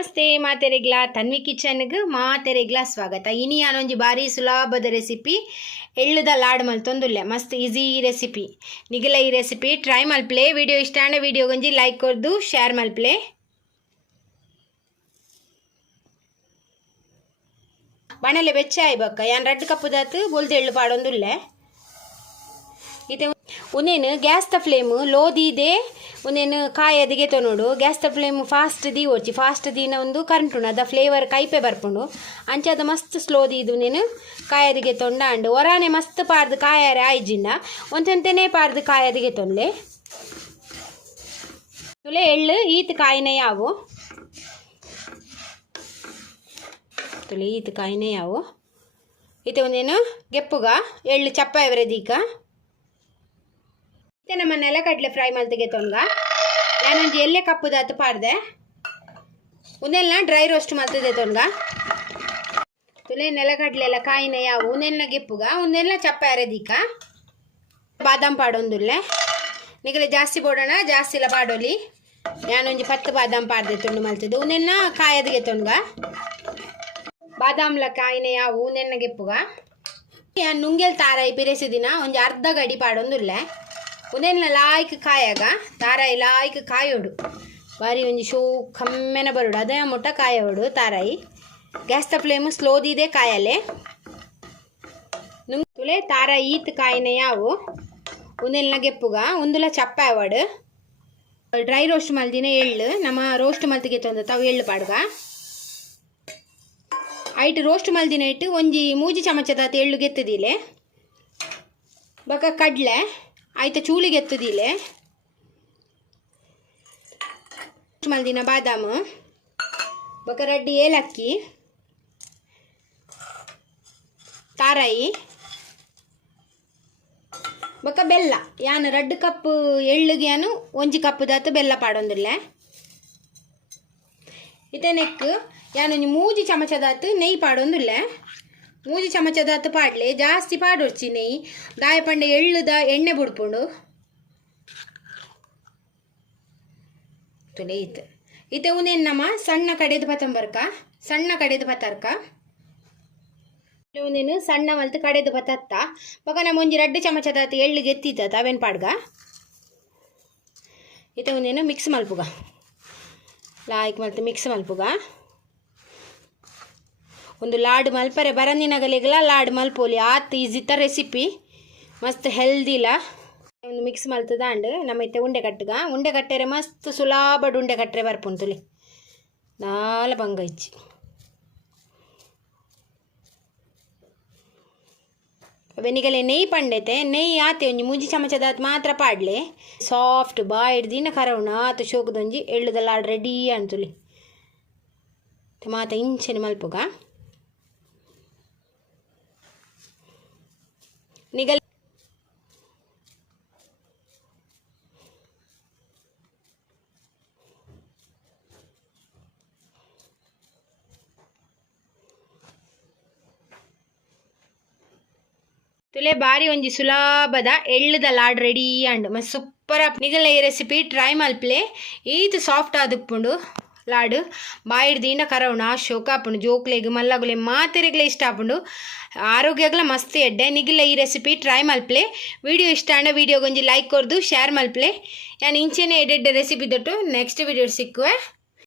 ನಮಸ್ತೆ ಮಾತೆರೆಗ್ಲ ತನ್ವಿ ಕಿಚನ್ಗೆ ಮಾತೆರೆಗ್ಲ ಸ್ವಾಗತ. ಇನಿ ಯಾನೊಂಜಿ ಬಾರಿ ಸುಲಭದ ರೆಸಿಪಿ ಎಳ್ಳುದ ಲಾಡ್ ಮಲ್ತೊಂದುಲ್ಲೆ ಮಸ್ತ್ ಈಸಿ ರೆಸಿಪಿ. ನಿಗಲ ಈ ರೆಸಿಪಿ ಟ್ರೈ ಮಲ್ಪ್ಲೆ. ವಿಡಿಯೋ ಇಷ್ಟ ಆಂಡ ವಿಡಿಯೋ ಗೊಂಜಿ ಲೈಕ್ ಕೊರ್ದು ಶೇರ್ ಮಲ್ಪ್ಲೆ. ಬಣಲೆ ಬೆಚ್ಚ ಆಯ್ಬಕ್ಕ ಯಾನ್ 2 ಕಪ್ ದಾತು ಬೊಲ್ದು ಎಳ್ಳು ಪಾಡೊಂದುಲ್ಲೆ. ಇದು ಉನೇನು ಗ್ಯಾಸ್ ದ ಫ್ಲೇಮ್ ಲೋ ದೀದೆ ಉನೇನು ಕಾಯದಿಗೆ ತೊನೋಡು. ಗ್ಯಾಸ್ ದ ಫ್ಲೇಮ್ ಫಾಸ್ಟ್ ದಿ ಓಡ್ಚಿ ಫಾಸ್ಟ್ ದೀನ ಒಂದು ಕರೆಂಟ್ ಉಂಡು ಅದ ಫ್ಲೇವರ್ ಕೈಪೆ ಬರ್ಪುಂಡು ಅಂಚದ ಮಸ್ತ್ ಸ್ಲೋ ದೀದು ನೀನು ಕಾಯದಿಗೆ ತೊಂಡ ಅಂಡು ಒರಾನೆ ಮಸ್ತ್ ಪಾಡ್ದು ಕಾಯಾರೆ ಆಯ್ಜಿಂಡ ಒಂತೆಂತೆನೇ ಪಾಡ್ದು ಕಾಯದಿಗೆ ತೊಂದ್ಲೆ ತುಲೆ ಎಳ್ಳು ಈತ್ ಕಾಯಿನೇ ಯಾವು ತುಲೆ ಈತ್ ಕಾಯಿನೇ ಯಾವು ಈತೆ ಒಂದೇನು ಗೆಪ್ಪುಗ ಎಳ್ಳು ಚಪ್ಪ ಎವರೆದೀಕ ನಮ್ಮ ನೆಲಕಡ್ಲೆ ಫ್ರೈ ಮಲ್ತಿಗೆ ತೊಂಗ ನಾನೊಂದು ಎಲ್ಲೆ ಕಪ್ಪುದಾತು ಪಾಡ್ದೆ ಉನೆಲ್ನ ಡ್ರೈ ರೋಸ್ಟ್ ಮಲ್ತಿದೆ ತೊಂಗ ತುಲೆ ನೆಲಕಡ್ಲೆ ಎಲ್ಲ ಕಾಯಿನ ಯಾವ ಉನೆಲ್ನ ಗೆಪ್ಪುಗ ಉನೆಲ್ನ ಚಪ್ಪ ಎರೆದೀಕ ಬಾದಾಮ್ ಪಾಡೊಂದುಲ್ಲೆ ನಿಗಲೆ ಜಾಸ್ತಿ ಬೋಡೋಣ ಜಾಸ್ತಿ ಇಲ್ಲ ಪಾಡೋಲಿ. ನಾನೊಂದು 10 ಬಾದಾಮ್ ಪಾಡ್ದೆ ತುಂಡು ಮಲ್ತಿದ್ದು ಉನೆಲ್ನ ಕಾಯದಿಗೆ ತೊಂಗ ಬಾದಾಮ್ಲ ಕಾಯಿನ ಯಾವ ಉನೆಲ್ನ ಗೆಪ್ಪುಗ ನುಂಗೆಲ್ ತಾರಾಯಿ ಪಿರೆಸಿದಿನ ಒಂದು ಅರ್ಧ ಗಡಿ ಪಾಡೊಂದುಲ್ಲೆ ಉನೆಲ್ನ ಲಾಯ್ಕ್ ಕಾಯಾಗ ತಾರಾಯಿ ಲಾಯ್ಕ್ ಕಾಯೋಡು ಬಾರಿ ಒಂಜಿ ಶೋ ಕಮ್ಮೆನ ಬರೋಡು ಅದೇ ಮುಟ್ಟ ಕಾಯೋಡು ತಾರಾಯಿ. ಗ್ಯಾಸ್ ದ ಫ್ಲೇಮ್ ಸ್ಲೋ ದೀದೆ ಕಾಯಲೆ ತುಲೆ ತಾರಾಯಿ ಈತ್ ಕಾಯಿನ ಯಾವು ಉನೆಲ್ನ ಗೆಪ್ಪುಗ ಒಂದುಲ ಚಪ್ಪ ಆವಾಡು ಡ್ರೈ ರೋಸ್ಟ್ ಮಲ್ದಿನ ಎಳ್ಳು ನಮ್ಮ ರೋಸ್ಟ್ ಮಲ್ತಿಗೆ ತೊಂದ ತಾವು ಎಳ್ಳು ಪಾಡ್ಗ ಐಟ್ ರೋಸ್ಟ್ ಮಲ್ದಿನ ಇಟ್ಟು ಒಂಜಿ 3 ಚಮಚದಾತ ಎಳ್ಳು ಗೆತ್ತದಿಲೆ ಬಕ ಕಡ್ಲೆ ಆಯ್ತ ಚೂಳಿಗೆ ಎತ್ತದಿಲೆ ಮಲ್ದಿನ ಬಾದಾಮು ಬಕ ರಡ್ಡಿ ಏಲಕ್ಕಿ ತಾರಾಯಿ ಬಕ ಬೆಲ್ಲ ಯಾನು 2 ಕಪ್ ಎಳ್ಳಿಗೆ ಯಾನು 1 ಕಪ್ ದಾತು ಬೆಲ್ಲ ಪಾಡೊಂದುಲ್ಲೆ ಇತನೆಕ್ ಯಾನು 3 ಚಮಚದಾತು ನೆಯ್ ಪಾಡೊಂದುಲ್ಲೆ 3 ಚಮಚದಾತು ಪಾಡ್ಲೆ ಜಾಸ್ತಿ ಪಾಡೊಡ್ಚಿ ನೆಯ್ ದಾಯ ಪಂಡೆ ಎಳ್ಳುದ ಎಣ್ಣೆ ಬುಡ್ಪುಂಡು ತುಲೆ ಈತ ಈತ ಉನೇನು ನಮ್ಮ ಸಣ್ಣ ಕಡೆದು ಪತಂಬರ್ಕ ಸಣ್ಣ ಕಡೆದು ಪತರ್ಕ ಉನೇನು ಸಣ್ಣ ಮಲ್ತು ಕಡೆದು ಪತತ್ತ ಬಕ ನಮ್ಮ ಒಂಜಿ 2 ಚಮಚದಾತು ಎಳ್ಳಿಗೆ ಎತ್ತಿತ್ತ ಅವೇನು ಪಾಡ್ಗ ಈತ ಉನೇನು ಮಿಕ್ಸ್ ಮಲ್ಪುಗ ಲಾಯ್ಕ್ ಮಲ್ತು ಮಿಕ್ಸ್ ಮಲ್ಪುಗ ಒಂದು ಲಾಡ್ ಮಲ್ಪರೆ ಬರಂದಿನಗಲಿಗೆಲ್ಲ ಲಾಡ್ ಮಲ್ಪೋಲಿ ಆತ್ ಈಜಿತ್ತ ರೆಸಿಪಿ ಮಸ್ತ್ ಹೆಲ್ದಿಲ ಒಂದು ಮಿಕ್ಸ್ ಮಲ್ತದ ಅಂಡ್ ನಮ್ಮ ಇತ್ತೆ ಉಂಡೆ ಕಟ್ಟರೆ ಮಸ್ತ್ ಸುಲಾಬಡ್ ಉಂಡೆ ಕಟ್ಟರೆ ಬರ್ಪುಂತುಲಿ ನಾಲ ಬಂಗ ಇಚ್ಚಿ ಬೆನಿಗಲೆ ನೆಯ್ ಪಂಡೆತೆ ನೆಯ್ ಆತೆ ಒಂಜಿ 3 ಚಮಚದಾತ್ ಮಾತ್ರ ಪಾಡ್ಲೆ ಸಾಫ್ಟ್ ಬಾಯ್ಡ್ ದಿನ ಕರವಣ ಆತ ಶೋಕದೊಂಜಿ ಎಳ್ಳುದ ಲಾಡ್ ರೆಡಿ ಅಂತುಲಿ ಮಾತ ಇಂಚನೆ ಮಲ್ಪುಗ ನಿಗಲ್ ತುಲೆ ಬಾರಿ ಒಂಜಿ ಸುಲಭದ ಎಳ್ಳುದ ಲಾಡ್ ರೆಡಿ ಅಂಡ್ ಮಸ್ತ್ ಸೂಪರ್ ನಿಗಲ ಈ ರೆಸಿಪಿ ಟ್ರೈ ಮಲ್ಪ್ಲೆ ಈತ್ ಸಾಫ್ಟ್ ಆದುಪ್ಪುಂಡು ಲಾಡು ಬಾಯಿಡ್ ದೀಂಡ ಕರವಣ ಶೋಕಾಪುಂಡು ಜೋಕ್ಲೆಗ್ ಮಲ್ಲಗುಲೆ ಮಾತೆರೆಗ್ಲೆ ಇಷ್ಟ ಆಪುಂಡು ಆರೋಗ್ಯಗ್ಲ ಮಸ್ತ್ ಎಡ್ಡೆ. ನಿಗಿಲ್ಲ ಈ ರೆಸಿಪಿ ಟ್ರೈ ಮಲ್ಪ್ಲೆ. ವಿಡಿಯೋ ಇಷ್ಟ ಆಂಡ ವಿಡಿಯೋ ಗೊಂಜಿ ಲೈಕ್ ಕೊರ್ದು ಶೇರ್ ಮಲ್ಪ್ಲೆ. ಯಾನ್ ಇಂಚೆನೆ ಎಡ್ಡೆ ರೆಸಿಪಿ ದೊಟ್ಟು ನೆಕ್ಸ್ಟ್ ವಿಡಿಯೋ ಸಿಕ್ಕುವೆ.